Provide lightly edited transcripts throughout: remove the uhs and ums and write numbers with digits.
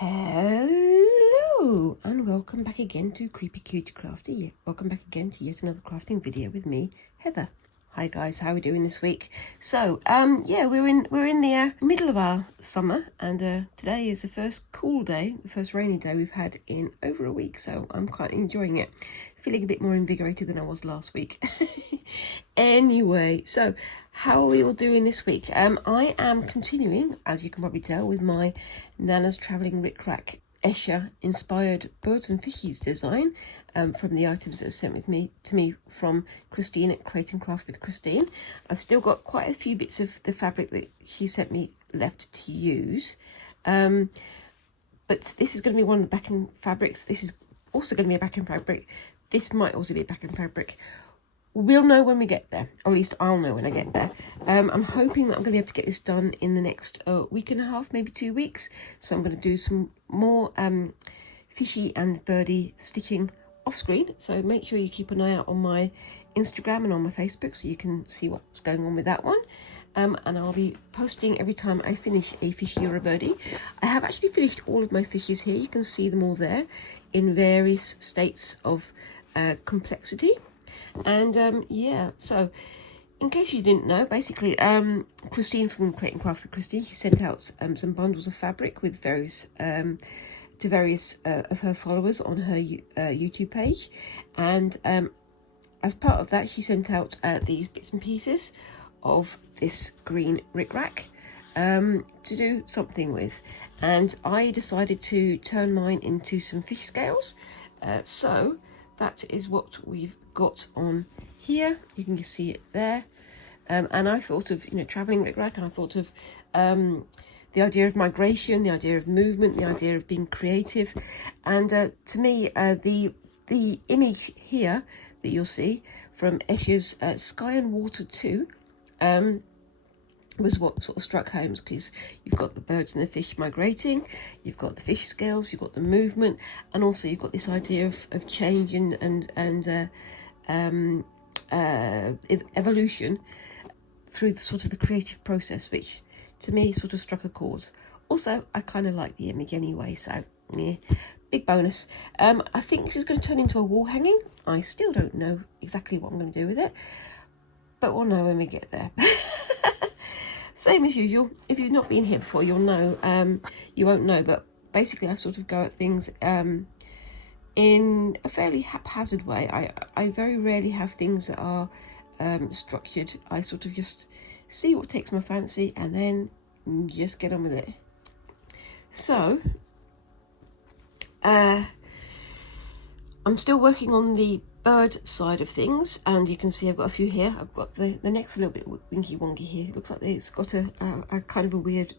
Hello and welcome back again to Creepy Cutie Crafty. Welcome back again to yet another crafting video with me, Heather. Hi guys, how are we doing this week? So yeah, we're in the middle of our summer, and today is the first cool day, the first rainy day we've had in over a week, so I'm quite enjoying it. Feeling a bit more invigorated than I was last week. Anyway, so how are we all doing this week? I am continuing, as you can probably tell, with my Nanna's Travelling Rick Rack Escher inspired birds and fishies design from the items that were sent to me from Christine at Create and Craft with Christine. I've still got quite a few bits of the fabric that she sent me left to use, but this is going to be one of the backing fabrics. This is also going to be a backing fabric. This might also be a backing fabric. We'll know when we get there, or at least I'll know when I get there. I'm hoping that I'm going to be able to get this done in the next week and a half, maybe 2 weeks. So I'm going to do some more fishy and birdie stitching off screen. So make sure you keep an eye out on my Instagram and on my Facebook so you can see what's going on with that one. And I'll be posting every time I finish a fishy or a birdie. I have actually finished all of my fishes here. You can see them all there in various states of complexity. And yeah, so in case you didn't know, basically Christine from Create and Craft with Christine, she sent out some bundles of fabric with various to various of her followers on her YouTube page, and as part of that she sent out these bits and pieces of this green rickrack to do something with, and I decided to turn mine into some fish scales. So that is what we've got on here. You can just see it there. And I thought of, travelling rickrack, and I thought of the idea of migration, the idea of movement, the idea of being creative. And to me, the image here that you'll see from Escher's Sky and Water 2 was what sort of struck home, because you've got the birds and the fish migrating, you've got the fish scales, you've got the movement, and also you've got this idea of change and evolution through the sort of the creative process, which to me sort of struck a chord. Also, I kind of like the image anyway, so yeah, big bonus. I think this is going to turn into a wall hanging. I still don't know exactly what I'm going to do with it, but we'll know when we get there. Same as usual, if you've not been here before, you'll know, you won't know, but basically I sort of go at things in a fairly haphazard way. I very rarely have things that are structured. I sort of just see what takes my fancy and then just get on with it. So, I'm still working on the bird side of things, and you can see I've got a few here. I've got the neck's a little bit winky wonky here. It looks like it's got a kind of a weird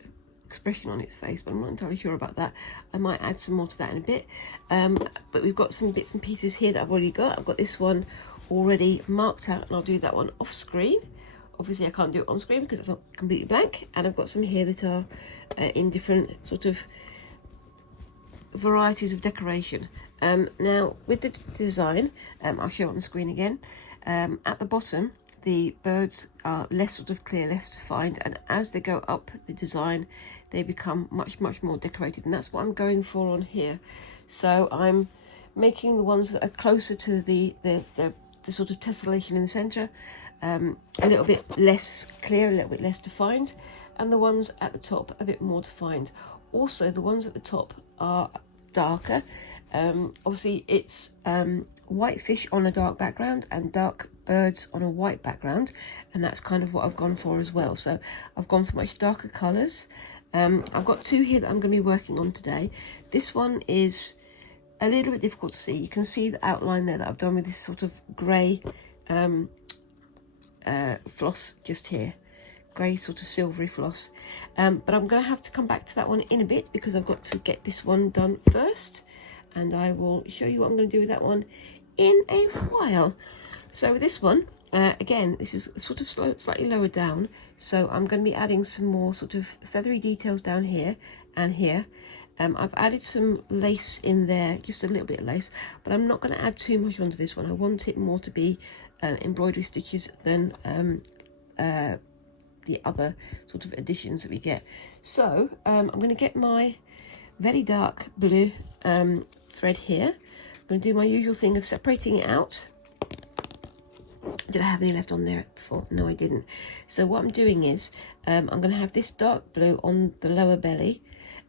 expression on its face, but I'm not entirely sure about that. I might add some more to that in a bit. But we've got some bits and pieces here that I've already got. I've got this one already marked out, and I'll do that one off screen. Obviously I can't do it on screen because it's not completely blank, and I've got some here that are in different sort of varieties of decoration. Now with the design, I'll show it on the screen again. At the bottom the birds are less sort of clear, less defined, and as they go up the design they become much more decorated, and that's what I'm going for on here. So I'm making the ones that are closer to the sort of tessellation in the centre a little bit less clear, a little bit less defined, and the ones at the top a bit more defined. Also the ones at the top are darker. Obviously it's white fish on a dark background and dark birds on a white background, and that's kind of what I've gone for as well. So I've gone for much darker colours. I've got two here that I'm going to be working on today. This one is a little bit difficult to see. You can see the outline there that I've done with this sort of grey floss just here, grey sort of silvery floss, but I'm going to have to come back to that one in a bit because I've got to get this one done first, and I will show you what I'm going to do with that one in a while. So with this one, again, this is sort of slightly lower down, so I'm going to be adding some more sort of feathery details down here and here. I've added some lace in there, just a little bit of lace, but I'm not going to add too much onto this one. I want it more to be embroidery stitches than the other sort of additions that we get. So I'm going to get my very dark blue thread here. I'm going to do my usual thing of separating it out. Did I have any left on there before? No, I didn't. So what I'm doing is I'm going to have this dark blue on the lower belly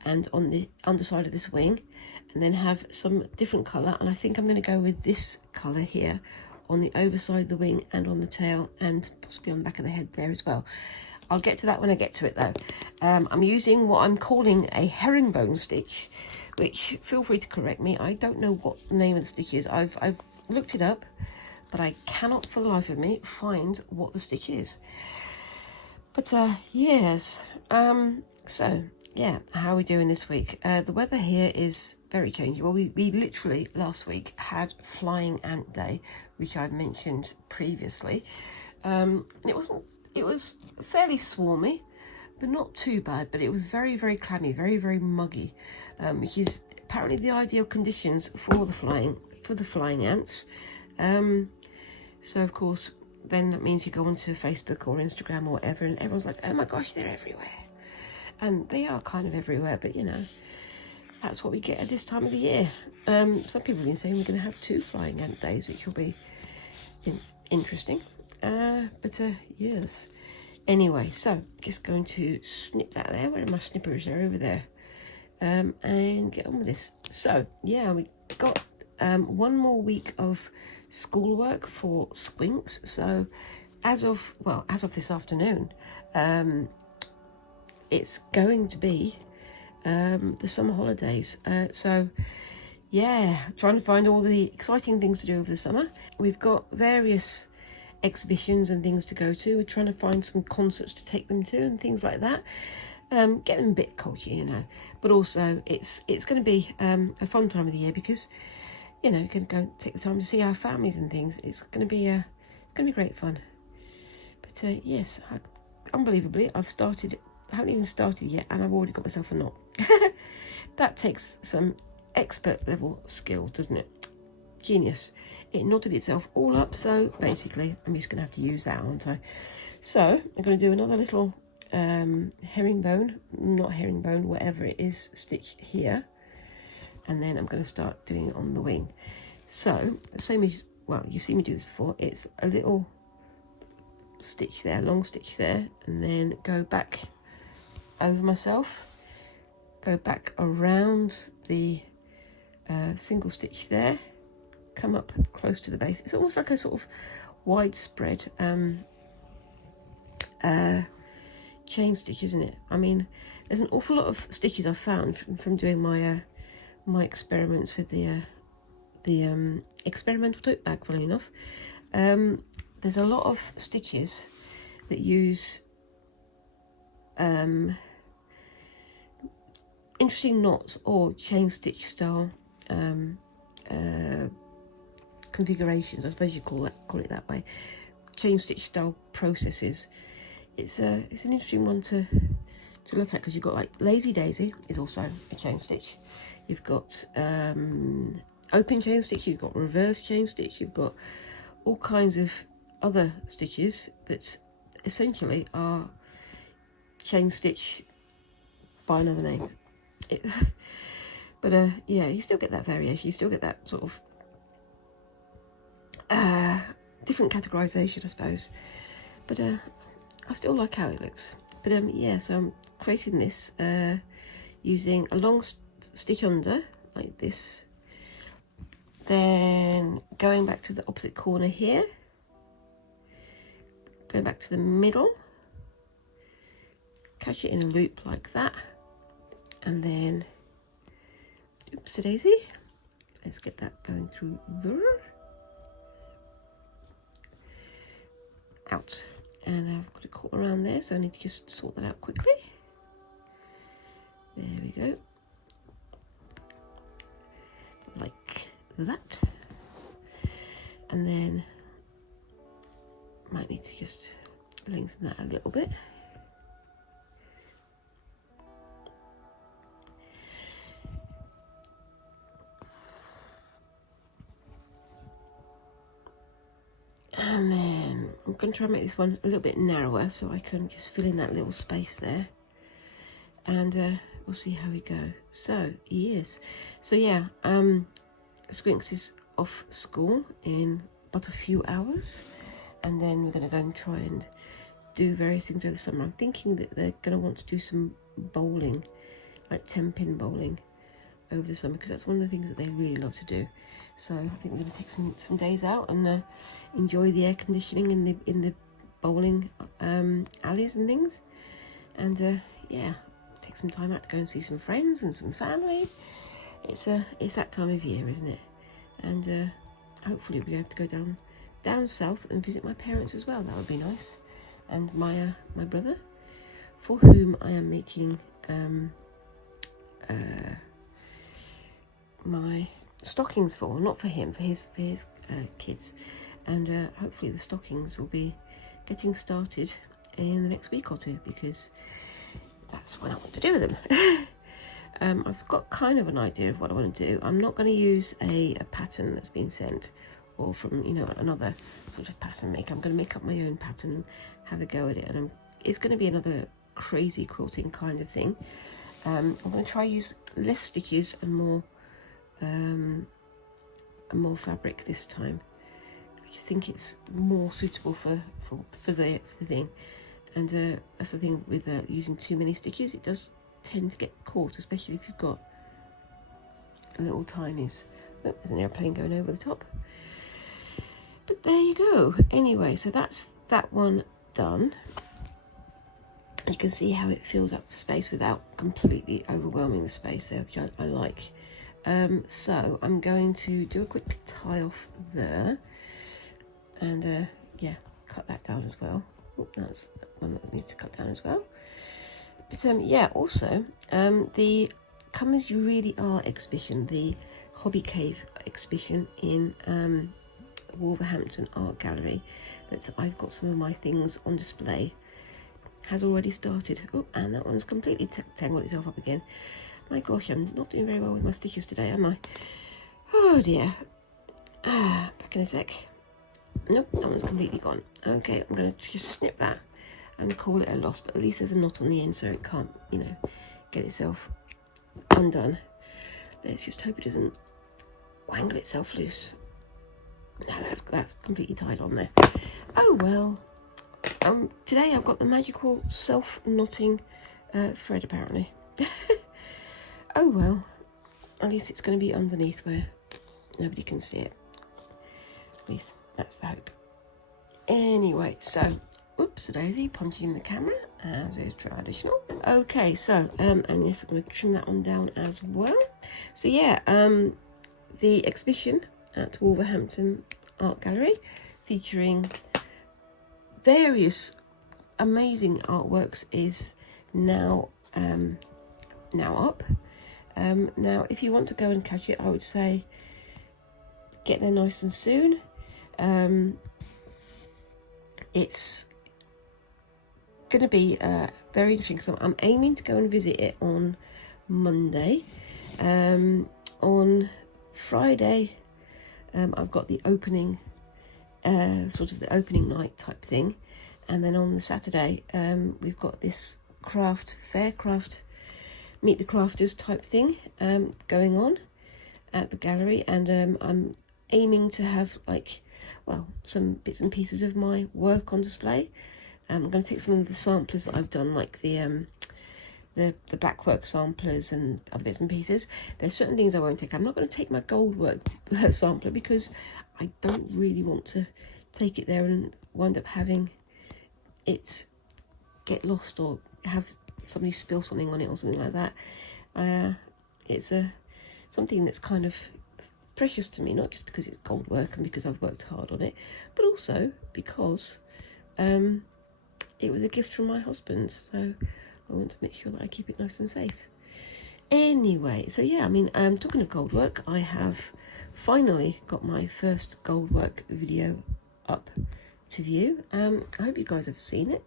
and on the underside of this wing, and then have some different colour, and I think I'm going to go with this colour here on the overside of the wing and on the tail, and possibly on the back of the head there as well. I'll get to that when I get to it though. I'm using what I'm calling a herringbone stitch, which, feel free to correct me, I don't know what the name of the stitch is. I've looked it up, but I cannot for the life of me find what the stitch is. But yes, so yeah, how are we doing this week? The weather here is very changing. Well, we literally last week had Flying Ant Day, which I mentioned previously. And it was fairly swarmy, but not too bad. But it was very, very clammy, very, very muggy, which is apparently the ideal conditions for the flying ants. So of course, then that means you go onto Facebook or Instagram or whatever, and everyone's like, oh my gosh, they're everywhere. And they are kind of everywhere, but you know, that's what we get at this time of the year. Some people have been saying we're going to have 2 flying ant days, which will be interesting. But yes. Anyway, so just going to snip that there. Where are my snippers? They're over there. And get on with this. So yeah, we got 1 more week of schoolwork for Squinks. So as of this afternoon, it's going to be the summer holidays. So yeah, trying to find all the exciting things to do over the summer. We've got various exhibitions and things to go to. We're trying to find some concerts to take them to and things like that. Get them a bit culty, you know. But also, it's going to be a fun time of the year because, you know, we're going to go take the time to see our families and things. It's going to be great fun. But yes, unbelievably, I haven't even started yet, and I've already got myself a knot. That takes some expert level skill, doesn't it? Genius. It knotted itself all up, so basically I'm just gonna have to use that, aren't I? So I'm going to do another little whatever it is, stitch here, and then I'm going to start doing it on the wing. So same as, well, you've seen me do this before. It's a little stitch there, long stitch there, and then go back over myself, go back around the single stitch there, come up close to the base. It's almost like a sort of widespread chain stitch, isn't it? I mean, there's an awful lot of stitches I've found from doing my my experiments with the experimental tote bag, funnily enough. There's a lot of stitches that use interesting knots or chain stitch style configurations, I suppose you call it that way. Chain stitch style processes. It's an interesting one to look at, because you've got like Lazy Daisy is also a chain stitch. You've got open chain stitch, you've got reverse chain stitch, you've got all kinds of other stitches that essentially are chain stitch by another name. But yeah, you still get that variation, you still get that sort of different categorization, I suppose. But I still like how it looks. But yeah, so I'm creating this using a long stitch under like this, then going back to the opposite corner here, going back to the middle, catch it in a loop like that, and then oopsie daisy, let's get that going through there, out. And I've got a cut around there, so I need to just sort that out quickly. There we go, like that. And then might need to just lengthen that a little bit. And then I'm going to try and make this one a little bit narrower so I can just fill in that little space there. And we'll see how we go. So yes, so yeah, Squinks is off school in but a few hours, and then we're going to go and try and do various things over the summer. I'm thinking that they're going to want to do some bowling, like 10-pin bowling over the summer, because that's one of the things that they really love to do. So I think we're going to take some days out and enjoy the air conditioning in the bowling alleys and things, and yeah, take some time out to go and see some friends and some family. It's that time of year, isn't it? And hopefully we'll be able to go down south and visit my parents as well. That would be nice. And my brother, for whom I am making my stockings for, not for him, for his kids, and hopefully the stockings will be getting started in the next week or two, because that's what I want to do with them. I've got kind of an idea of what I want to do. I'm not going to use a pattern that's been sent, or from, you know, another sort of pattern maker. I'm going to make up my own pattern and have a go at it, and it's going to be another crazy quilting kind of thing. I'm going to try use less stitches and more fabric this time. I just think it's more suitable for the thing, and that's the thing with using too many stitches. It does tend to get caught, especially if you've got little tinies. Oh, there's an airplane going over the top. But there you go. Anyway, so that's that one done. You can see how it fills up the space without completely overwhelming the space there, which I like. So I'm going to do a quick tie off there, and yeah, cut that down as well. Oh, that's one that needs to cut down as well. But yeah, also the Come As You Really Are exhibition, the Hobby Cave exhibition in Wolverhampton Art Gallery, that I've got some of my things on display, has already started. Oh, and that one's completely tangled itself up again. My gosh, I'm not doing very well with my stitches today, am I? Oh dear. Back in a sec. Nope, that one's completely gone. Okay, I'm going to just snip that and call it a loss, but at least there's a knot on the end so it can't, you know, get itself undone. Let's just hope it doesn't wangle itself loose. No, that's completely tied on there. Oh well. Today I've got the magical self-knotting thread, apparently. Oh well, at least it's going to be underneath where nobody can see it. At least that's the hope. Anyway, so oops-a-daisy, punching the camera as is traditional. Okay, so and yes, I'm going to trim that one down as well. So yeah, the exhibition at Wolverhampton Art Gallery, featuring various amazing artworks, is now up. Now, if you want to go and catch it, I would say get there nice and soon. It's going to be very interesting. So I'm aiming to go and visit it on Monday. On Friday, I've got the opening, sort of the opening night type thing, and then on the Saturday, we've got this craft meet the crafters type thing going on at the gallery, and I'm aiming to have, like, well, some bits and pieces of my work on display. I'm going to take some of the samplers that I've done, like the blackwork samplers and other bits and pieces. There's certain things I won't take. I'm not going to take my gold work sampler, because I don't really want to take it there and wind up having it get lost or have somebody spill something on it or something like that. It's something that's kind of precious to me, not just because it's gold work and because I've worked hard on it, but also because it was a gift from my husband, so I want to make sure that I keep it nice and safe. Anyway, so yeah, I mean, talking of gold work, I have finally got my first gold work video up to view. I hope you guys have seen it.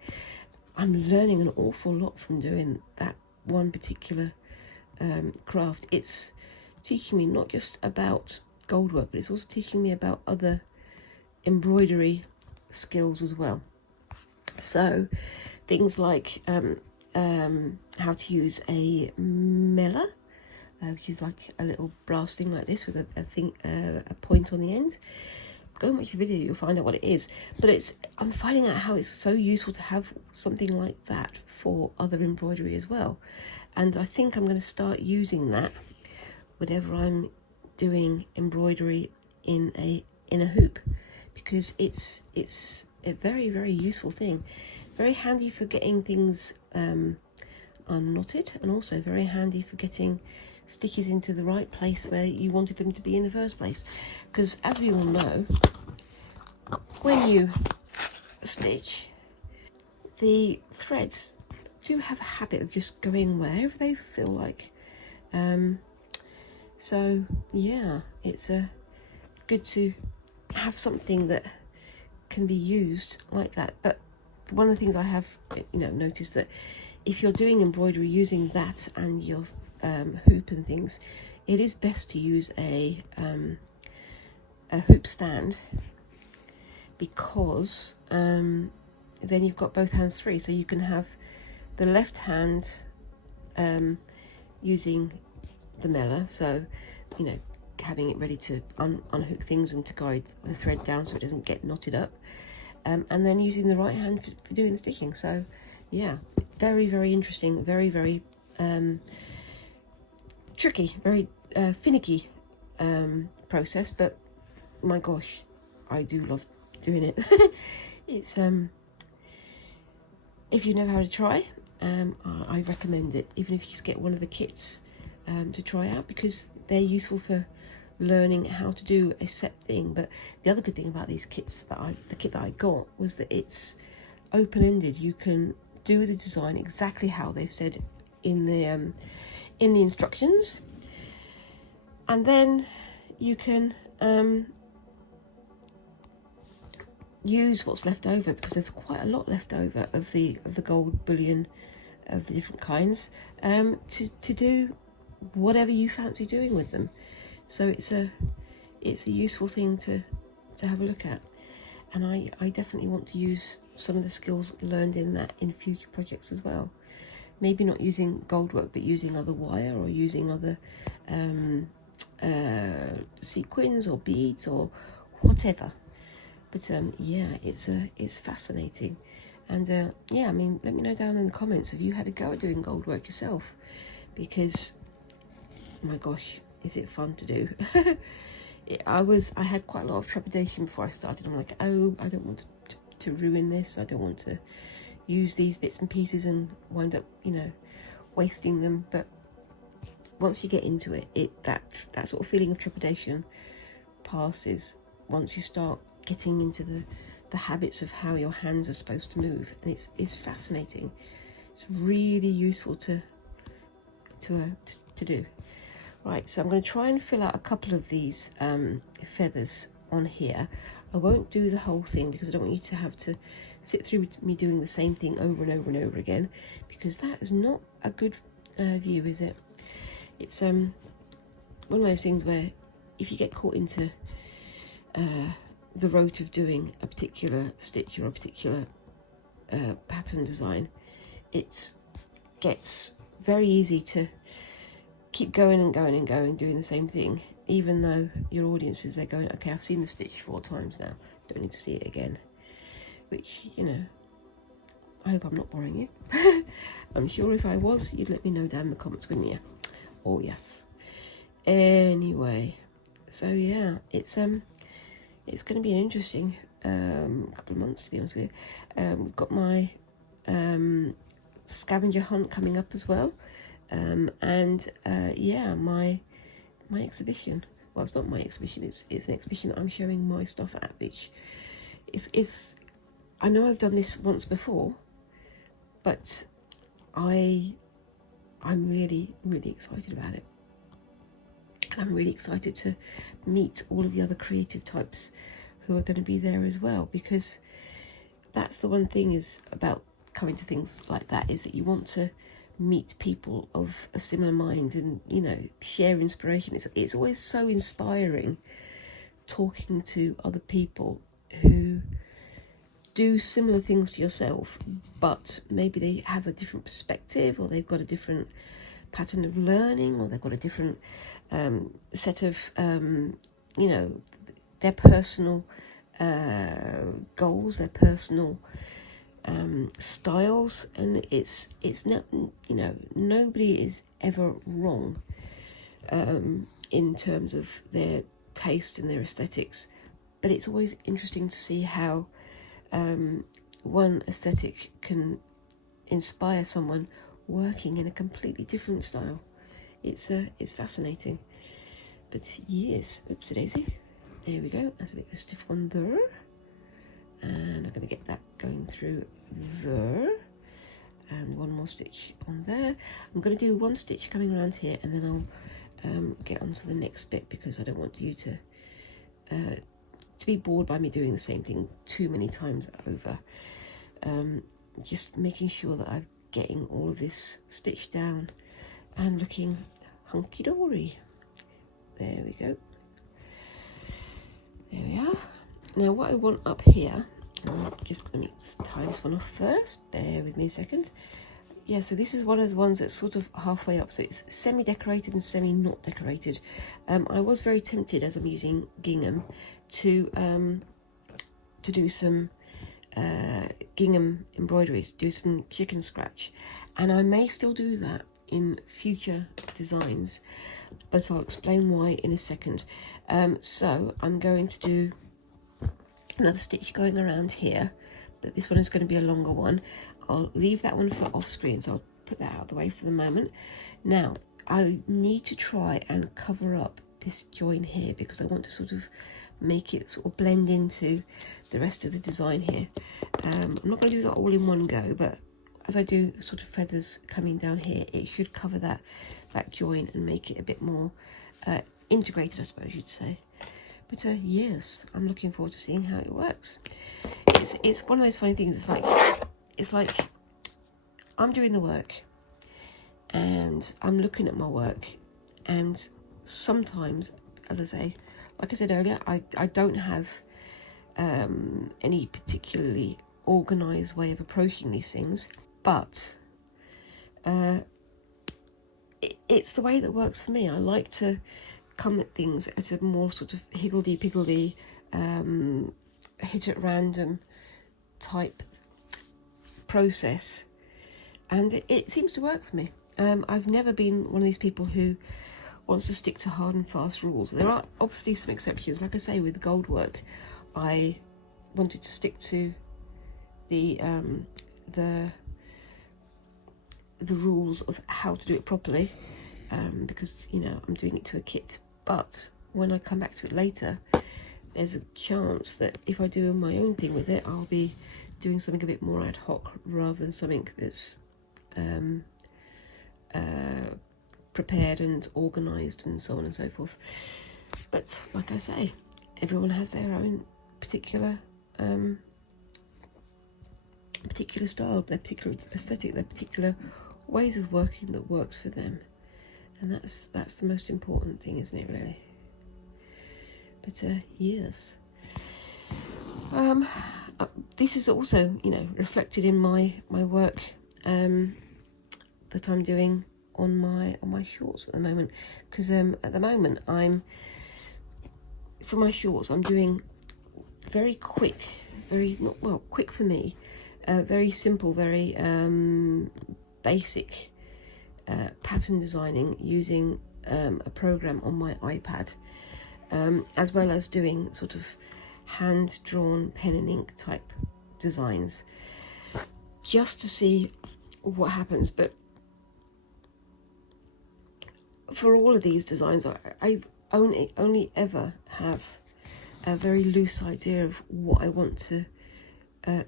I'm learning an awful lot from doing that one particular craft. It's teaching me not just about gold work, but it's also teaching me about other embroidery skills as well. So things like how to use a meller, which is like a little brass thing like this with a point on the end. Go and watch the video, you'll find out what it is. But I'm finding out how it's so useful to have something like that for other embroidery as well. And I think I'm going to start using that whenever I'm doing embroidery in a hoop, because it's a very, very useful thing. Very handy for getting things unknotted, and also very handy for getting stitches into the right place where you wanted them to be in the first place. Because as we all know, when you stitch, the threads do have a habit of just going wherever they feel like. So yeah, it's good to have something that can be used like that. But one of the things I have noticed, that if you're doing embroidery using that and your hoop and things, it is best to use a hoop stand, because then you've got both hands free. So you can have the left hand using the meller, so having it ready to unhook things and to guide the thread down so it doesn't get knotted up, and then using the right hand for doing the stitching. So yeah, very, very interesting, very, very tricky, very finicky process, but my gosh, I do love doing it. It's if you know how to try, I recommend it, even if you just get one of the kits to try out, because they're useful for learning how to do a set thing. But the other good thing about these kits, the kit that I got, was that it's open-ended. You can do the design exactly how they've said in the instructions, and then you can use what's left over, because there's quite a lot left over of the gold bullion of the different kinds, to do whatever you fancy doing with them. So it's a useful thing to have a look at, and I definitely want to use some of the skills learned in that in future projects as well. Maybe not using gold work, but using other wire, or using other sequins or beads or whatever. But yeah, it's fascinating. And yeah, I mean, let me know down in the comments, have you had a go at doing gold work yourself? Because my gosh, is it fun to do. I had quite a lot of trepidation before I started. I'm like, oh, I don't want to ruin this. I don't want to use these bits and pieces and wind up, wasting them. But once you get into it, that sort of feeling of trepidation passes once you start getting into the habits of how your hands are supposed to move. And it's fascinating. It's really useful to do. Right, so I'm going to try and fill out a couple of these feathers on here. I won't do the whole thing, because I don't want you to have to sit through me doing the same thing over and over and over again, because that is not a good view, is it? It's one of those things where if you get caught into the rote of doing a particular stitch or a particular pattern design, it gets very easy to keep going and going and going, doing the same thing, even though your audience is there going, okay, I've seen the stitch 4 times now, don't need to see it again. Which, I hope I'm not boring you. I'm sure if I was, you'd let me know down in the comments, wouldn't you? Oh yes. Anyway, so yeah, it's going to be an interesting couple of months, to be honest with you. We've got my scavenger hunt coming up as well. And yeah, my exhibition. Well, it's not my exhibition, it's an exhibition that I'm showing my stuff at, which is I know I've done this once before, but I'm really, really excited about it. And I'm really excited to meet all of the other creative types who are going to be there as well, because that's the one thing is about coming to things like that, is that you want to meet people of a similar mind and share inspiration. It's always so inspiring talking to other people who do similar things to yourself, but maybe they have a different perspective, or they've got a different pattern of learning, or they've got a different set of, you know, their personal goals, their personal styles. And it's not, you know, nobody is ever wrong in terms of their taste and their aesthetics, but it's always interesting to see how one aesthetic can inspire someone working in a completely different style. It's fascinating. But yes, oopsie daisy, there we go. That's a bit of a stiff one there, and I'm going to get that going through there, and one more stitch on there. I'm going to do one stitch coming around here, and then I'll get onto the next bit, because I don't want you to be bored by me doing the same thing too many times over. Just making sure that I'm getting all of this stitched down and looking hunky-dory. There we go. There we are. Now what I want up here, just let me tie this one off first, bear with me a second. Yeah, so this is one of the ones that's sort of halfway up, so it's semi-decorated and semi-not decorated. I was very tempted, as I'm using gingham, to do some gingham embroideries, do some chicken scratch, and I may still do that in future designs, but I'll explain why in a second. So I'm going to do another stitch going around here, but this one is going to be a longer one. I'll leave that one for off screen, so I'll put that out of the way for the moment. Now I need to try and cover up this join here, because I want to sort of make it sort of blend into the rest of the design here. I'm not going to do that all in one go, but as I do sort of feathers coming down here, it should cover that join and make it a bit more integrated, I suppose you'd say. But yes, I'm looking forward to seeing how it works. It's one of those funny things. It's like I'm doing the work and I'm looking at my work, and sometimes, as I say, like I said earlier, I don't have any particularly organised way of approaching these things, but it's the way that works for me. I like to come at things at a more sort of higgledy-piggledy, hit at random type process, and it seems to work for me. I've never been one of these people who wants to stick to hard and fast rules. There are obviously some exceptions. Like I say, with gold work, I wanted to stick to the rules of how to do it properly, because, you know, I'm doing it to a kit. But when I come back to it later, there's a chance that if I do my own thing with it, I'll be doing something a bit more ad hoc rather than something that's prepared and organised and so on and so forth. But like I say, everyone has their own particular style, their particular aesthetic, their particular ways of working that works for them, and that's the most important thing, isn't it, really? But yes, this is also, you know, reflected in my work that I'm doing on my shorts at the moment, because at the moment for my shorts I'm doing very quick, quick for me, very simple, very basic pattern designing using a program on my iPad, as well as doing sort of hand-drawn pen and ink type designs, just to see what happens. But for all of these designs, I only ever have a very loose idea of what I want to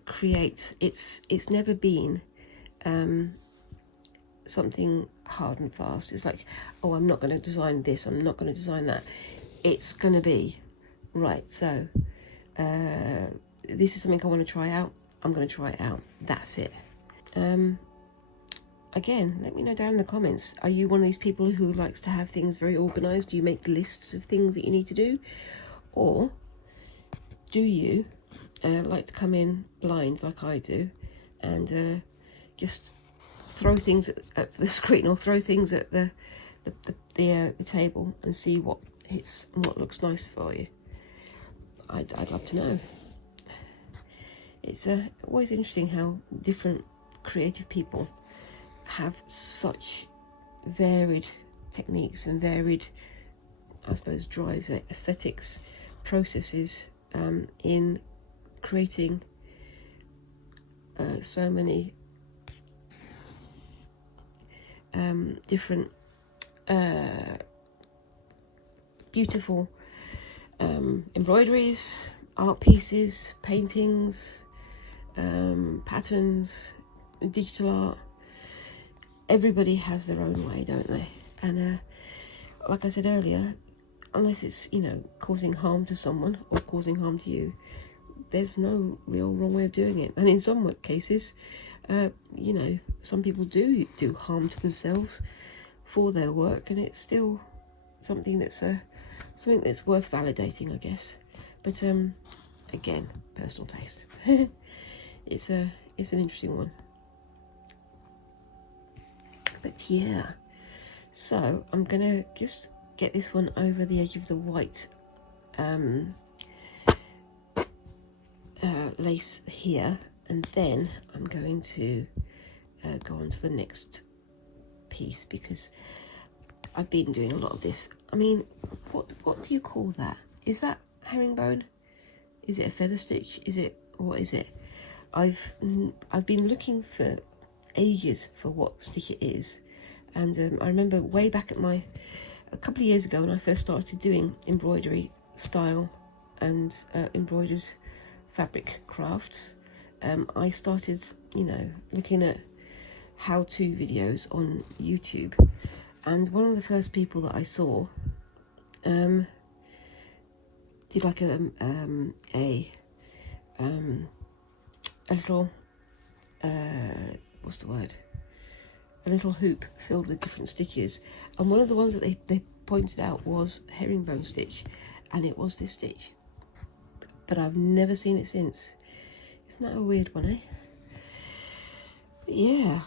create. It's never been something hard and fast. It's like, oh, I'm not going to design this, I'm not going to design that. It's going to be, right, so this is something I want to try out, I'm going to try it out, that's it. Again, let me know down in the comments, are you one of these people who likes to have things very organised? Do you make lists of things that you need to do? Or do you like to come in blind like I do and just throw things at the screen or throw things at the table and see what hits and what looks nice for you. I'd love to know. It's always interesting how different creative people have such varied techniques and varied, I suppose, drives, aesthetics, processes in creating so many different beautiful embroideries, art pieces, paintings, patterns, digital art. Everybody has their own way, don't they? And like I said earlier, unless it's, you know, causing harm to someone or causing harm to you, there's no real wrong way of doing it. And in some cases, you know, some people do harm to themselves for their work, and it's still something that's worth validating, I guess. But again, personal taste. It's an interesting one. But yeah, so I'm gonna just get this one over the edge of the white lace here, and then I'm going to go on to the next piece, because I've been doing a lot of this. I mean, what do you call that? Is that herringbone? Is it a feather stitch? What is it? I've been looking for ages for what stitch it is, and I remember way back at a couple of years ago when I first started doing embroidery style and embroidered fabric crafts, I started, you know, looking at how-to videos on YouTube, and one of the first people that I saw did like a little what's the word? A little hoop filled with different stitches, and one of the ones that they pointed out was herringbone stitch, and it was this stitch, but I've never seen it since. Isn't that a weird one, eh? But yeah,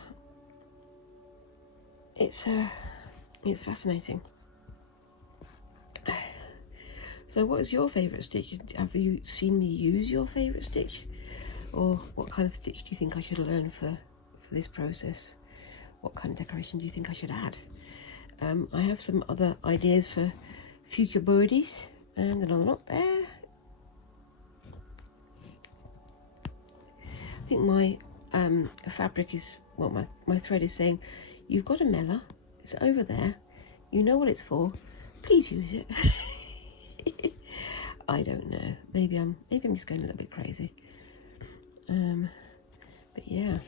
it's fascinating. So what is your favourite stitch? Have you seen me use your favourite stitch? Or what kind of stitch do you think I should learn for this process? What kind of decoration do you think I should add? I have some other ideas for future birdies, and another knot there. I think my fabric is, well, my thread is saying, you've got a mela, it's over there, you know what it's for, please use it. I don't know, maybe I'm just going a little bit crazy. But yeah,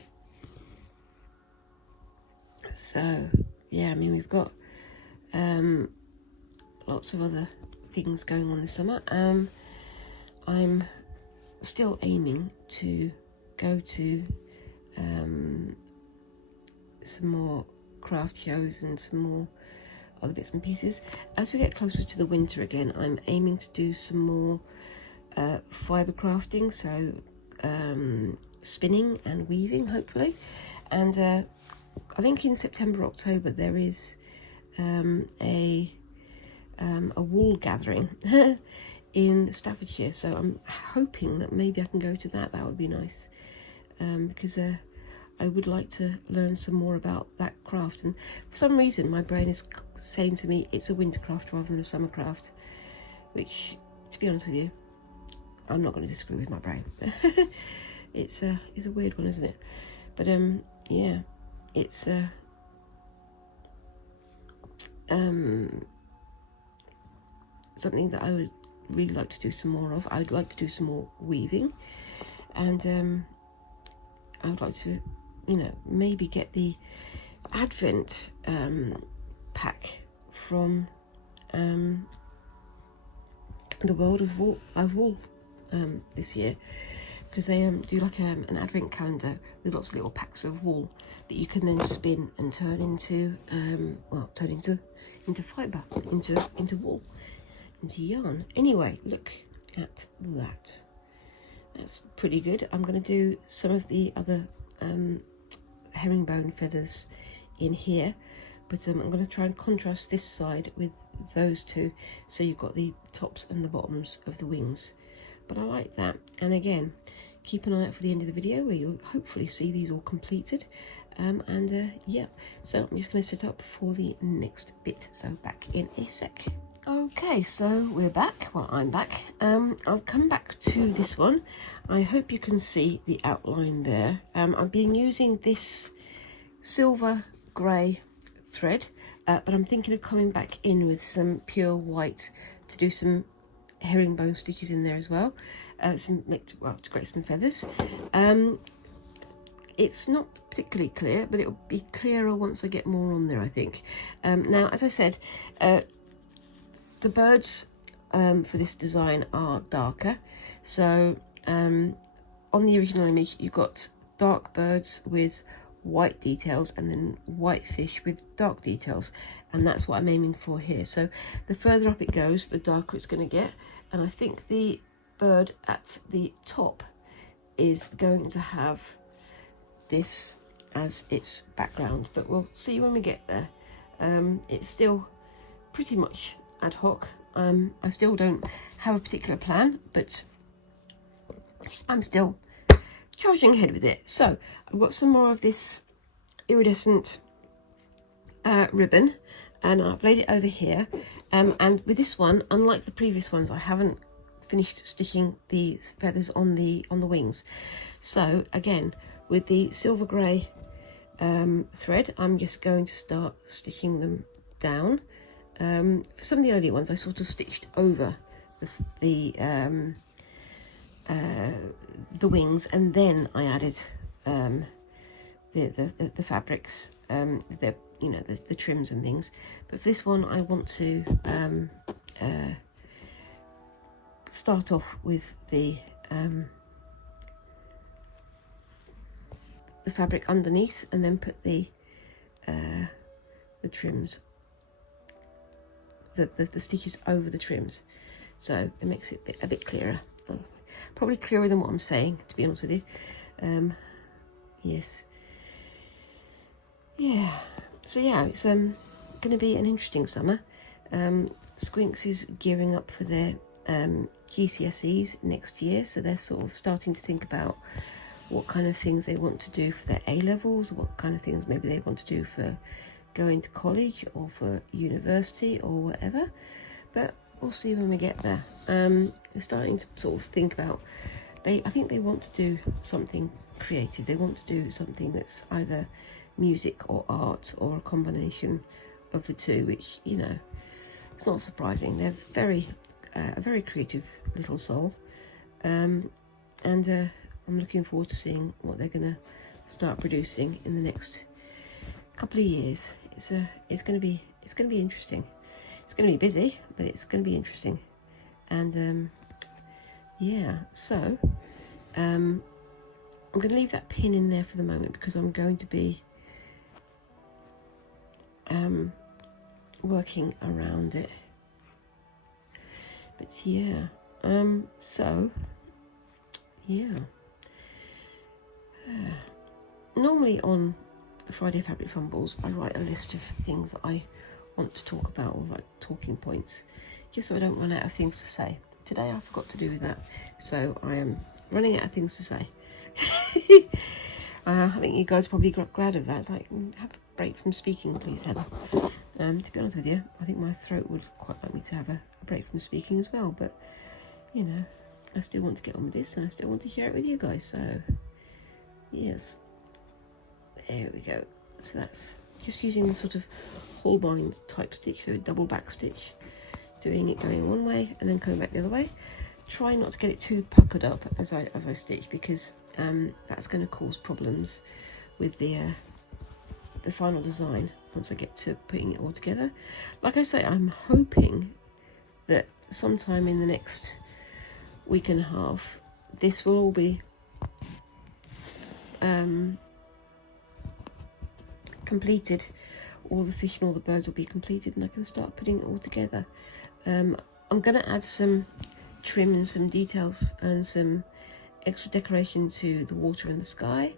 so yeah, I mean, we've got lots of other things going on this summer. I'm still aiming to go to some more craft shows and some more other bits and pieces. As we get closer to the winter again, I'm aiming to do some more fibre crafting, so spinning and weaving, hopefully. And I think in September, October, there is a wool gathering in Staffordshire, so I'm hoping that maybe I can go to that. That would be nice, because I would like to learn some more about that craft, and for some reason my brain is saying to me it's a winter craft rather than a summer craft, which, to be honest with you, I'm not going to disagree with my brain. It's a weird one, isn't it? But yeah, it's something that I would really like to do some more of. I would like to do some more weaving, and I would like to, you know, maybe get the Advent pack from the World of Wool this year, because they do like an Advent calendar with lots of little packs of wool that you can then spin and turn into into fibre, into wool, into yarn. Anyway, look at that. That's pretty good. I'm going to do some of the other herringbone feathers in here, but I'm going to try and contrast this side with those two, so you've got the tops and the bottoms of the wings. But I like that. And again, keep an eye out for the end of the video where you'll hopefully see these all completed. Yeah, so I'm just going to set up for the next bit, so back in a sec. Okay, so we're back. Well, I'm back. I've come back to this one. I hope you can see the outline there. I've been using this silver grey thread, but I'm thinking of coming back in with some pure white to do some herringbone stitches in there as well, to create some feathers. It's not particularly clear, but it'll be clearer once I get more on there, I think. Now, as I said, the birds for this design are darker. So on the original image, you've got dark birds with white details and then white fish with dark details. And that's what I'm aiming for here. So the further up it goes, the darker it's going to get. And I think the bird at the top is going to have this as its background, but we'll see when we get there. It's still pretty much ad hoc. I still don't have a particular plan, but I'm still charging ahead with it. So I've got some more of this iridescent ribbon, and I've laid it over here. And with this one, unlike the previous ones, I haven't finished stitching the feathers on the wings. So again, with the silver grey thread, I'm just going to start stitching them down. For some of the earlier ones, I sort of stitched over the wings, and then I added the fabrics, the trims and things. But for this one, I want to start off with the fabric underneath, and then put the trims, the stitches over the trims, so it makes it a bit clearer. Probably clearer than what I'm saying, to be honest with you. Yes. Yeah. So yeah, it's going to be an interesting summer. Squinks is gearing up for their GCSEs next year, so they're sort of starting to think about what kind of things they want to do for their A-levels, what kind of things maybe they want to do for going to college or for university or whatever. But we'll see when we get there. We're starting to sort of think about, I think they want to do something creative. They want to do something that's either music or art or a combination of the two, which, you know, it's not surprising. They're a very creative little soul. And I'm looking forward to seeing what they're going to start producing in the next couple of years. It's going to be interesting. It's going to be busy, but it's going to be interesting. And yeah, so I'm going to leave that pin in there for the moment, because I'm going to be working around it. But yeah, so yeah. Normally on Friday Fabric Fumbles, I write a list of things that I want to talk about, or like talking points, just so I don't run out of things to say. Today I forgot to do that, so I am running out of things to say. I think you guys probably got glad of that. It's like, have a break from speaking, please, Heather. To be honest with you, I think my throat would quite like me to have a break from speaking as well, but you know, I still want to get on with this, and I still want to share it with you guys, so yes. There we go. So that's just using the sort of Holbein type stitch, so a double back stitch, doing it going one way and then coming back the other way. Try not to get it too puckered up as I stitch, because that's going to cause problems with the final design once I get to putting it all together. Like I say, I'm hoping that sometime in the next week and a half, this will all be completed. All the fish and all the birds will be completed, and I can start putting it all together. I'm going to add some trim and some details and some extra decoration to the water and the sky.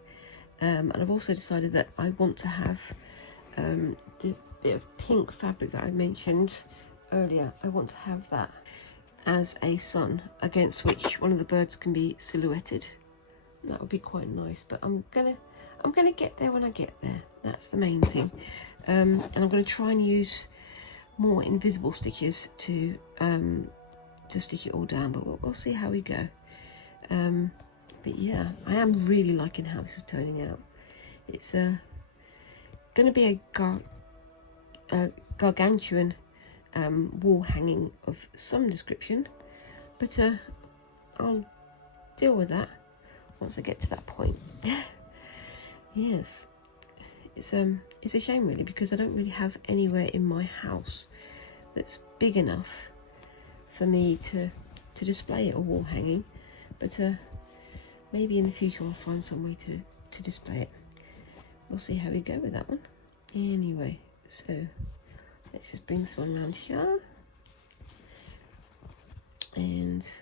And I've also decided that I want to have the bit of pink fabric that I mentioned earlier. I want to have that as a sun against which one of the birds can be silhouetted. That would be quite nice, but I'm gonna get there when I get there. That's the main thing. And I'm going to try and use more invisible stitches to stitch it all down, but we'll see how we go. But yeah, I am really liking how this is turning out. It's going to be a gargantuan wall hanging of some description, but I'll deal with that once I get to that point. Yes, it's a shame really, because I don't really have anywhere in my house that's big enough for me to display it, a wall hanging, but maybe in the future I'll find some way to display it. We'll see how we go with that one. Anyway, so let's just bring this one around here, and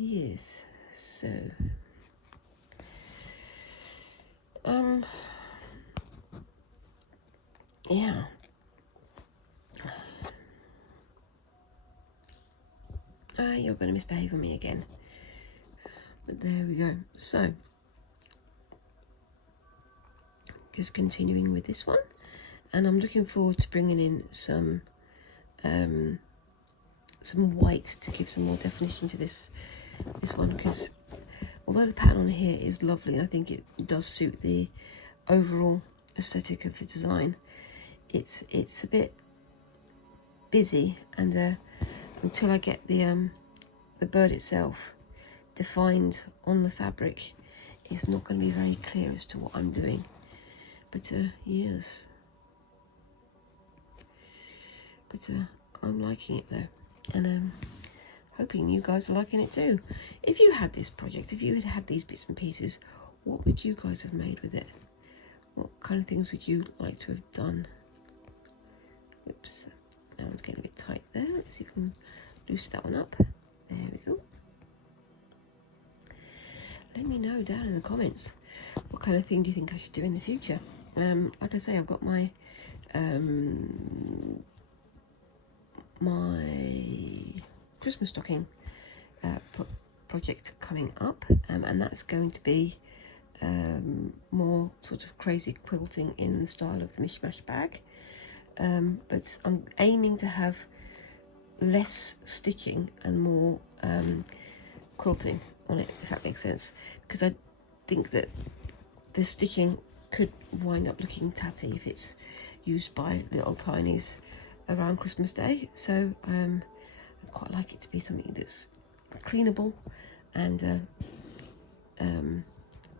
yes, so yeah, you're going to misbehave on me again, but there we go. So just continuing with this one, and I'm looking forward to bringing in some white to give some more definition to this one, because although the pattern on here is lovely and I think it does suit the overall aesthetic of the design, it's a bit busy, and until I get the bird itself defined on the fabric, it's not going to be very clear as to what I'm doing. But yes, but I'm liking it though, and hoping you guys are liking it too. If you had this project, if you had had these bits and pieces, what would you guys have made with it? What kind of things would you like to have done? Oops, that one's getting a bit tight there. Let's see if we can loosen that one up. There we go. Let me know down in the comments, what kind of thing do you think I should do in the future? Like I say, I've got my my Christmas stocking project coming up, and that's going to be more sort of crazy quilting in the style of the mishmash bag, but I'm aiming to have less stitching and more quilting on it, if that makes sense, because I think that the stitching could wind up looking tatty if it's used by little tinies around Christmas Day. So I'd quite like it to be something that's cleanable and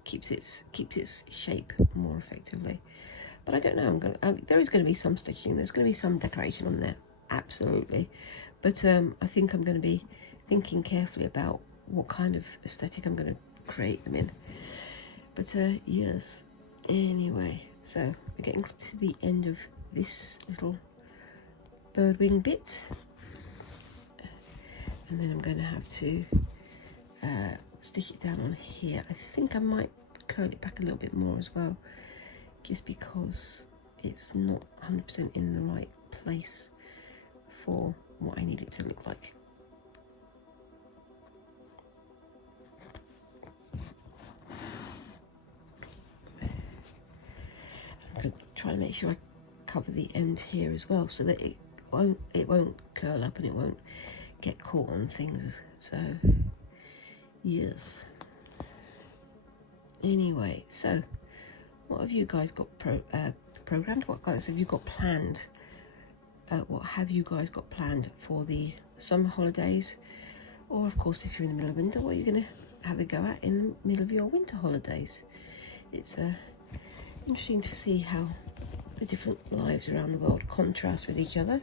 keeps its shape more effectively. But I don't know, there is going to be some stitching, there's going to be some decoration on there, absolutely, but I think I'm going to be thinking carefully about what kind of aesthetic I'm going to create them in. But yes, anyway, so we're getting to the end of this little bird wing bit, and then I'm going to have to stitch it down on here. I think I might curl it back a little bit more as well, just because it's not 100% in the right place for what I need it to look like. I'm going to try to make sure I cover the end here as well, so that it won't curl up and it won't get caught on things. So yes, anyway, so what have you guys got programmed? What guys have you got planned? What have you guys got planned for the summer holidays? Or of course, if you're in the middle of winter, what are you going to have a go at in the middle of your winter holidays? It's interesting to see how the different lives around the world contrast with each other,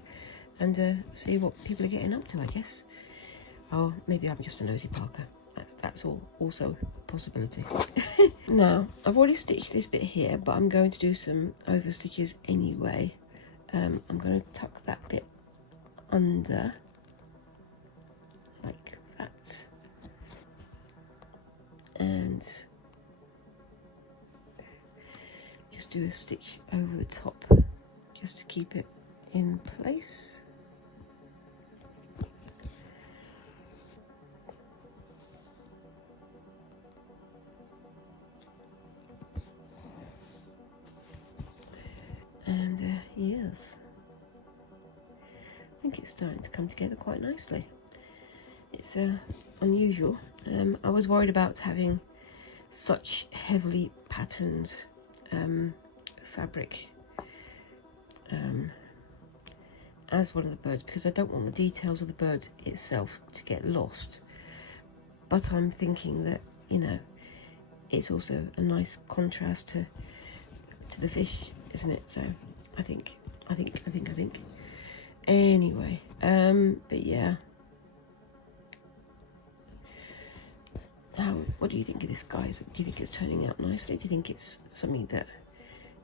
and see what people are getting up to, I guess. Or maybe I'm just a nosy Parker. That's also a possibility. Now, I've already stitched this bit here, but I'm going to do some over stitches anyway. I'm going to tuck that bit under like that, and just do a stitch over the top just to keep it in place. And yes, I think it's starting to come together quite nicely. It's unusual. I was worried about having such heavily patterned fabric as one of the birds, because I don't want the details of the bird itself to get lost. But I'm thinking that, you know, it's also a nice contrast to the fish, isn't it? So I think. Anyway, but yeah. What do you think of this, guys? Do you think it's turning out nicely? Do you think it's something that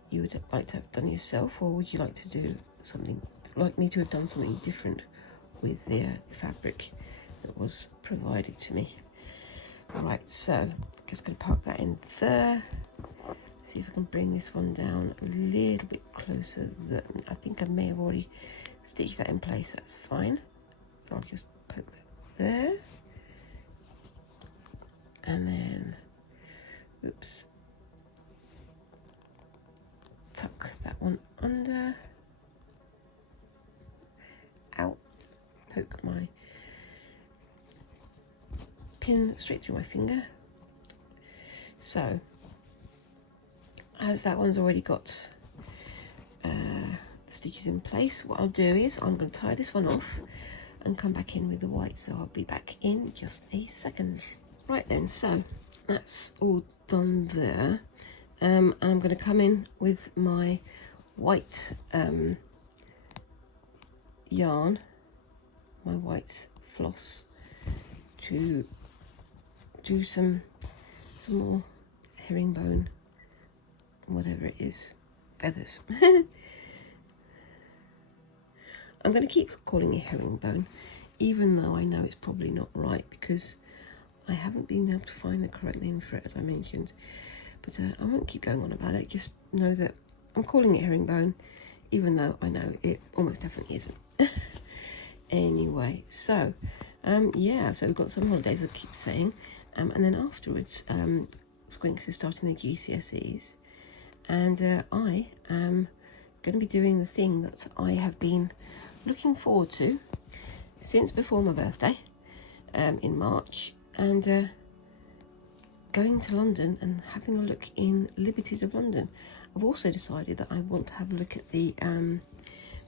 you would like to have done yourself, or would you like to do something, like me to have done something different with the fabric that was provided to me? Alright, so I'm just going to park that in there. See if I can bring this one down a little bit closer. I think I may have already stitched that in place. That's fine. So I'll just poke that there. And then, oops, tuck that one under. Out. Poke my pin straight through my finger. So, as that one's already got stitches in place, what I'll do is I'm going to tie this one off and come back in with the white. So I'll be back in just a second. Right then, so that's all done there, and I'm going to come in with my white yarn, my white floss, to do some more herringbone, whatever it is, feathers. I'm going to keep calling it herringbone, even though I know it's probably not right, because I haven't been able to find the correct name for it, as I mentioned. But I won't keep going on about it. Just know that I'm calling it herringbone, even though I know it almost definitely isn't. Anyway, so yeah, so we've got some holidays, I keep saying, and then afterwards Squinks is starting their GCSEs, and I am going to be doing the thing that I have been looking forward to since before my birthday, in March, and going to London and having a look in Liberties of London. I've also decided that I want to have a look at the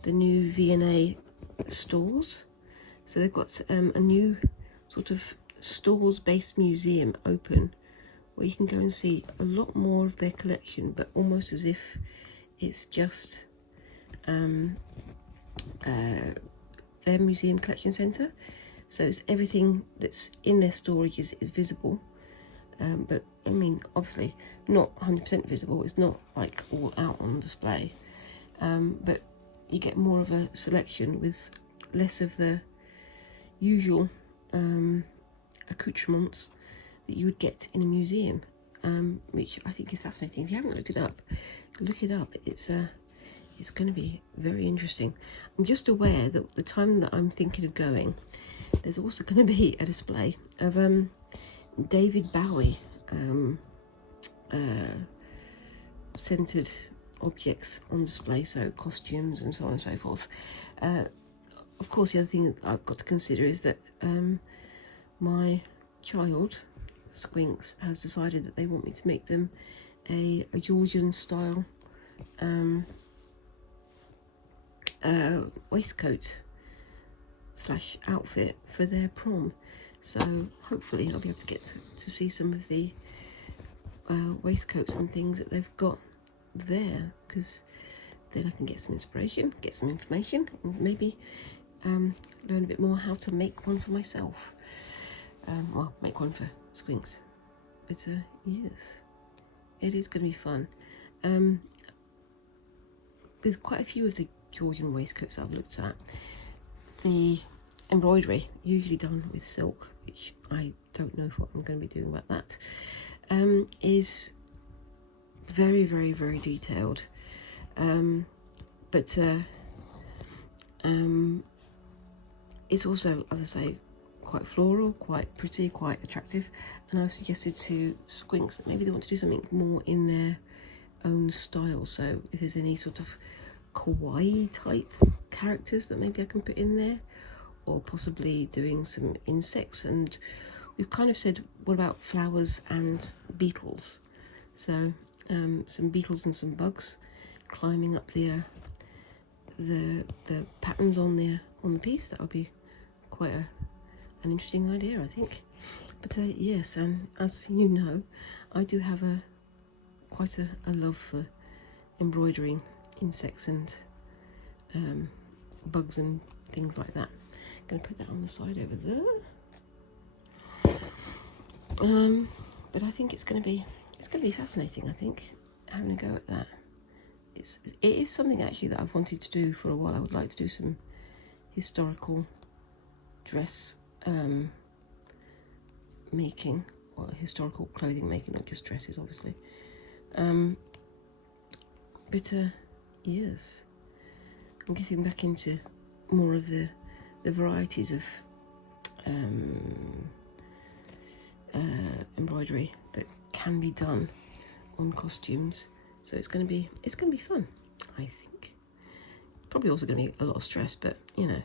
new V&A stores. So they've got a new sort of stores-based museum open, where you can go and see a lot more of their collection, but almost as if it's just their museum collection centre. So it's everything that's in their storage is visible, but I mean, obviously not 100% visible. It's not like all out on display, but you get more of a selection with less of the usual accoutrements that you would get in a museum, which I think is fascinating. If you haven't looked it up, look it up. It's going to be very interesting. I'm just aware that the time that I'm thinking of going, there's also going to be a display of David Bowie centered objects on display, so costumes and so on and so forth. Of course, the other thing that I've got to consider is that my child, Squinks, has decided that they want me to make them a Georgian style waistcoat / outfit for their prom. So hopefully I'll be able to get to see some of the waistcoats and things that they've got there, because then I can get some inspiration, get some information, and maybe learn a bit more how to make one for myself. Well, make one for Squinks. But yes, it is going to be fun. With quite a few of the Georgian waistcoats I've looked at, the embroidery, usually done with silk, which I don't know what I'm going to be doing about that, is very, very, very detailed. But it's also, as I say, quite floral, quite pretty, quite attractive. And I've suggested to Squinks that maybe they want to do something more in their own style. So if there's any sort of kawaii type characters that maybe I can put in there, or possibly doing some insects. And we've kind of said, what about flowers and beetles? So some beetles and some bugs climbing up the patterns on the piece. That would be quite an interesting idea, I think. But yes, and as you know, I do have quite a love for embroidering insects and bugs and things like that. I'm going to put that on the side over there. But I think it's going to be fascinating. I think having a go at that. It is something actually that I've wanted to do for a while. I would like to do some historical dress making, or historical clothing making, not just dresses, obviously. But yes, I'm getting back into more of the varieties of embroidery that can be done on costumes. So it's going to be fun, I think. Probably also going to be a lot of stress, but you know,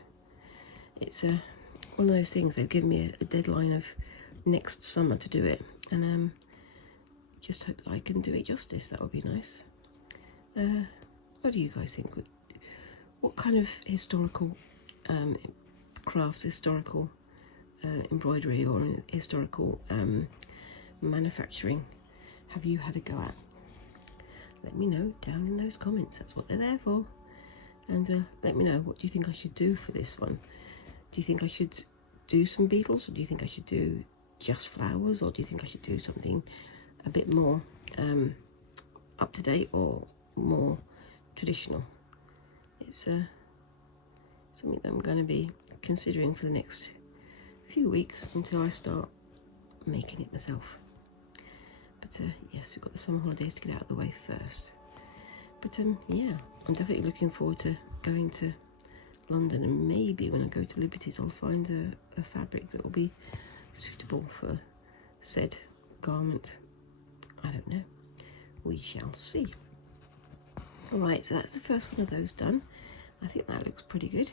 it's one of those things. They've given me a deadline of next summer to do it, and just hope that I can do it justice. That would be nice. What do you guys think? What kind of historical crafts, historical embroidery, or historical manufacturing have you had a go at? Let me know down in those comments. That's what they're there for. And let me know, what do you think I should do for this one? Do you think I should do some beetles, or do you think I should do just flowers, or do you think I should do something a bit more up to date or more traditional? It's something that I'm going to be considering for the next few weeks until I start making it myself. But yes, we've got the summer holidays to get out of the way first. But yeah, I'm definitely looking forward to going to London, and maybe when I go to Liberty's I'll find a fabric that will be suitable for said garment. I don't know. We shall see. Alright, so that's the first one of those done. I think that looks pretty good.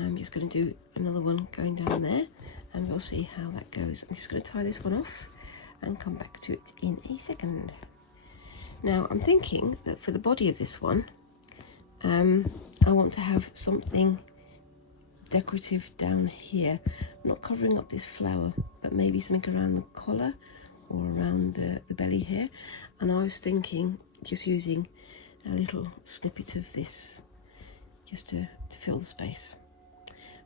I'm just going to do another one going down there, and we'll see how that goes. I'm just going to tie this one off and come back to it in a second. Now I'm thinking that for the body of this one, I want to have something decorative down here, not covering up this flower, but maybe something around the collar or around the belly here. And I was thinking just using a little snippet of this just to fill the space.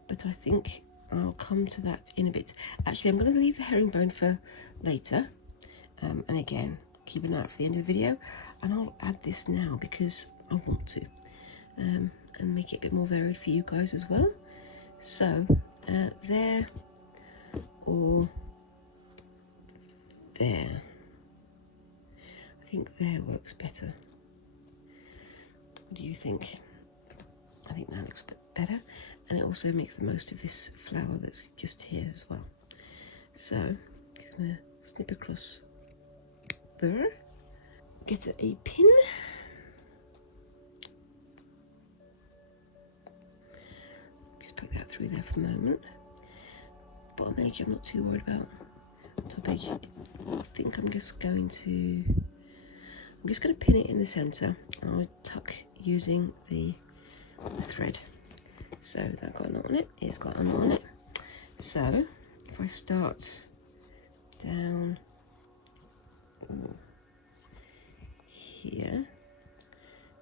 But I think I'll come to that in a bit. Actually, I'm going to leave the herringbone for later. And again, keep an eye out for the end of the video. And I'll add this now because I want to. And make it a bit more varied for you guys as well. So, there or there. I think there works better. What do you think? I think that looks a bit better, and it also makes the most of this flower that's just here as well. So, just gonna snip across there, get a pin, just poke that through there for the moment. Bottom edge I'm not too worried about. Top edge, I think I'm just going to pin it in the center, and I'll tuck using the thread. So has that got a knot on it? It's got a knot on it. So if I start down here,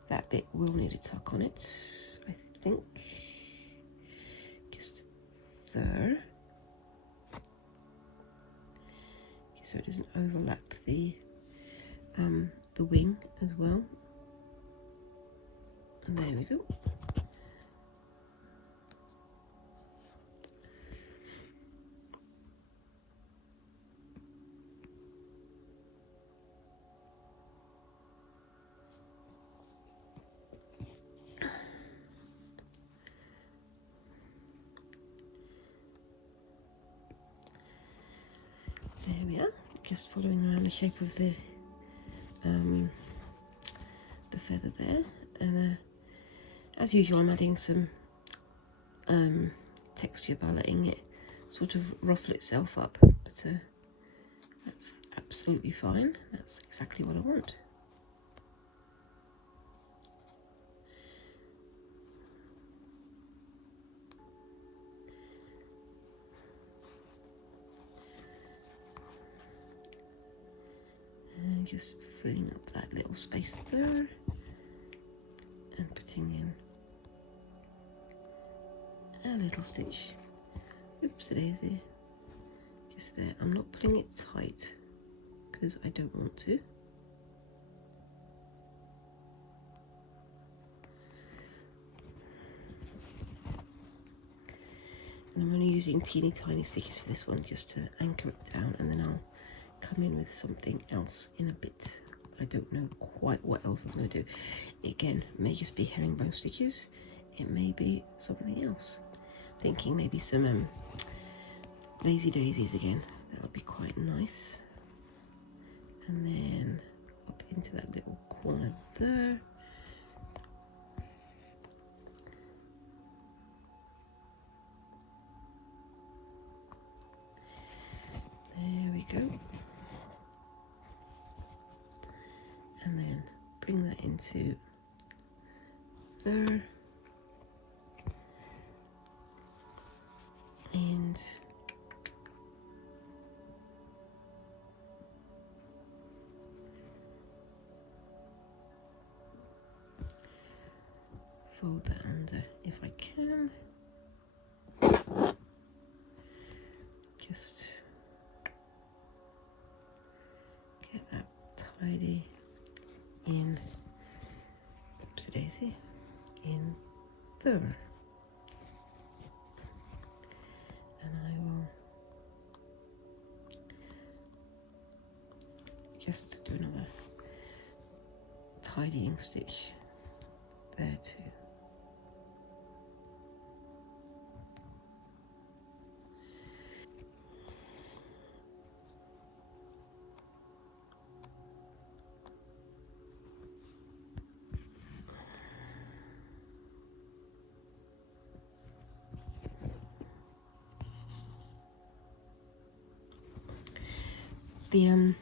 that bit will need a tuck on it, I think, just there, so it doesn't overlap the wing as well. And there we go. just following around the shape of the feather there, and as usual I'm adding some texture by letting it sort of ruffle itself up, but that's absolutely fine. That's exactly what I want. And just filling up that little space there and putting in a little stitch. Oops, daisy. Just there. I'm not putting it tight because I don't want to. And I'm only using teeny tiny stitches for this one just to anchor it down, and then I'll come in with something else in a bit. But I don't know quite what else I'm going to do. Again, it may just be herringbone stitches. It may be something else. Thinking maybe some lazy daisies again. That would be quite nice. And then up into that little corner there. There we go. And then bring that into there. And fold that under if I can. Just get that tidy in, oopsie daisy, in there. And I will just do another tidying stitch there too. The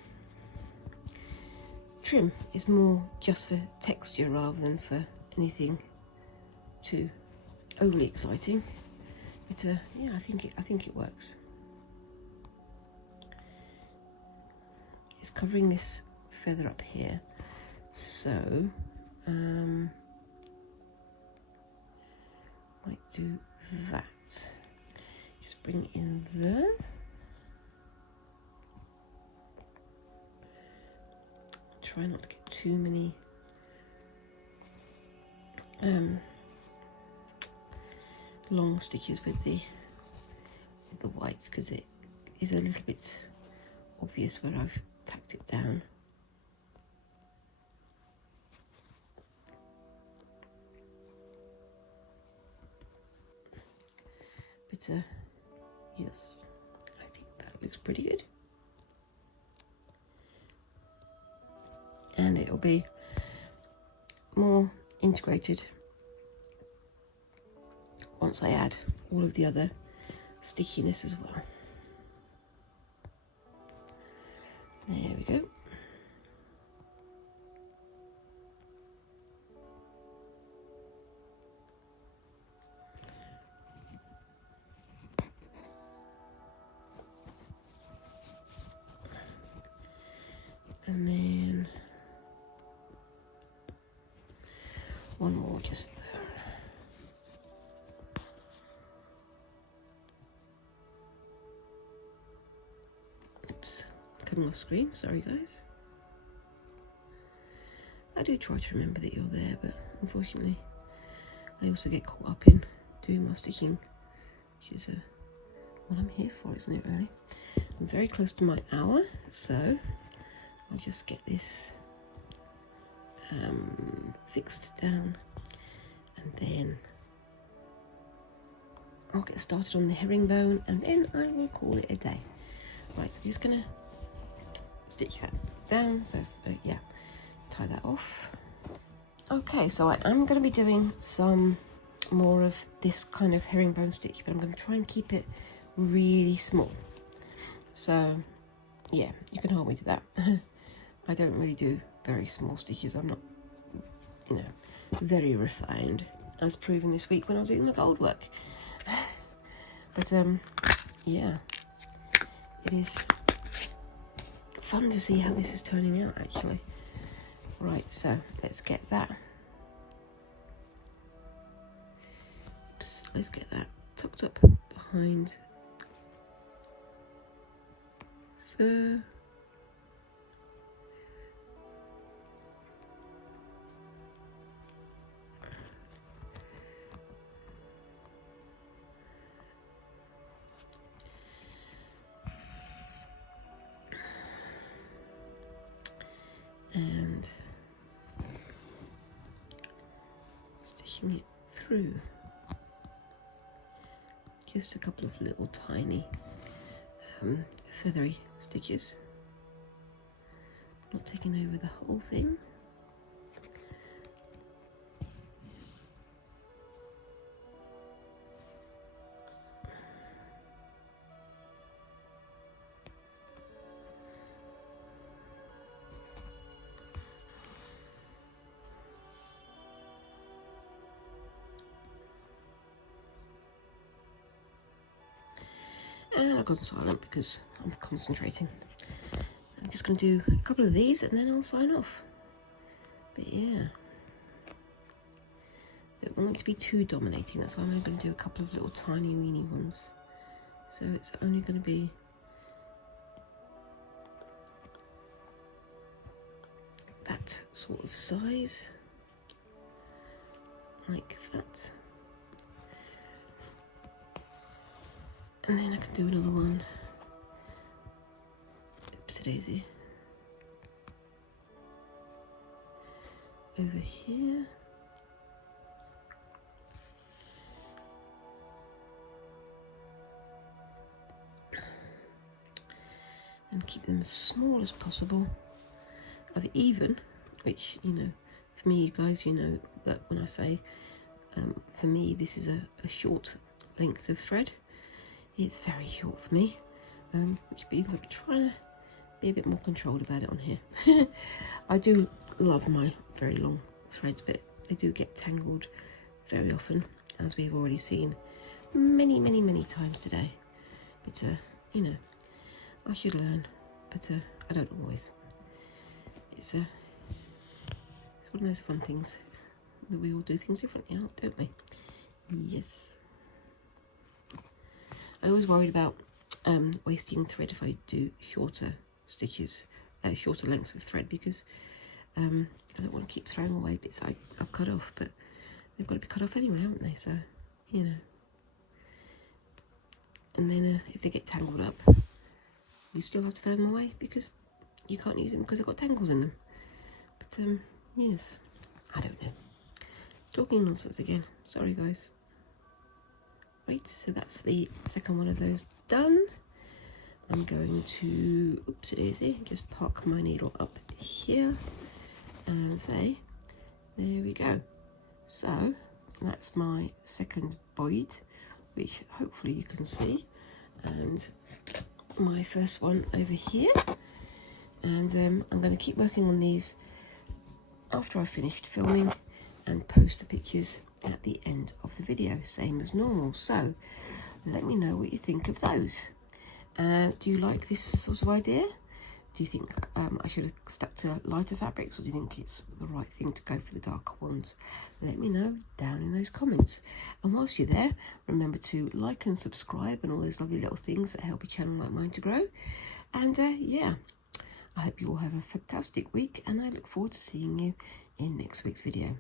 trim is more just for texture rather than for anything too overly exciting, but yeah, I think it works. It's covering this feather up here, so might do that. Just bring it in there. Try not to get too many long stitches with the white, because it is a little bit obvious where I've tacked it down. But yes, I think that looks pretty good. And it'll be more integrated once I add all of the other stickiness as well. There we go. And then one more just there. Oops, coming off screen, sorry guys. I do try to remember that you're there, but unfortunately I also get caught up in doing my stitching, which is what I'm here for, isn't it really? I'm very close to my hour, so I'll just get this fixed down, and then I'll get started on the herringbone, and then I will call it a day. Right, so I'm just gonna stitch that down. So yeah, tie that off. Okay, so I am going to be doing some more of this kind of herringbone stitch, but I'm going to try and keep it really small. So yeah, you can hold me to that. I don't really do very small stitches. I'm not, you know, very refined, as proven this week when I was doing my gold work. But yeah, it is fun to see how this is turning out actually. Right, so let's get that. Oops, let's get that tucked up behind the and stitching it through. Just a couple of little tiny feathery stitches, not taking over the whole thing. And I've gone silent because I'm concentrating. I'm just going to do a couple of these and then I'll sign off. But yeah, don't want them to be too dominating. That's why I'm only going to do a couple of little tiny weeny ones. So it's only going to be that sort of size, like that. And then I can do another one. Oopsie daisy. Over here. And keep them as small as possible. Of even, which, you know, for me, you guys, you know that when I say, for me, this is a short length of thread. It's very short for me, which means I'm trying to be a bit more controlled about it on here. I do love my very long threads, but they do get tangled very often, as we've already seen many, many, many times today. But, you know, I should learn, but I don't always. It's one of those fun things that we all do things differently, don't we? Yes. I always worried about wasting thread if I do shorter stitches, shorter lengths of thread, because I don't want to keep throwing away bits I've cut off, but they've got to be cut off anyway, haven't they? So, you know. And then if they get tangled up, you still have to throw them away because you can't use them because they've got tangles in them. But yes, I don't know. Talking nonsense again. Sorry, guys. Right, so that's the second one of those done. I'm going to, oopsie daisy, just park my needle up here and say, there we go. So that's my second bead, which hopefully you can see, and my first one over here. And I'm going to keep working on these after I've finished filming and post the pictures at the end of the video, same as normal. So let me know what you think of those. Do you like this sort of idea? Do you think I should have stuck to lighter fabrics, or do you think it's the right thing to go for the darker ones? Let me know down in those comments. And whilst you're there, remember to like and subscribe and all those lovely little things that help your channel like mine to grow. And yeah, I hope you all have a fantastic week, and I look forward to seeing you in next week's video.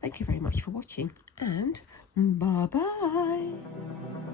Thank you very much for watching, and bye-bye.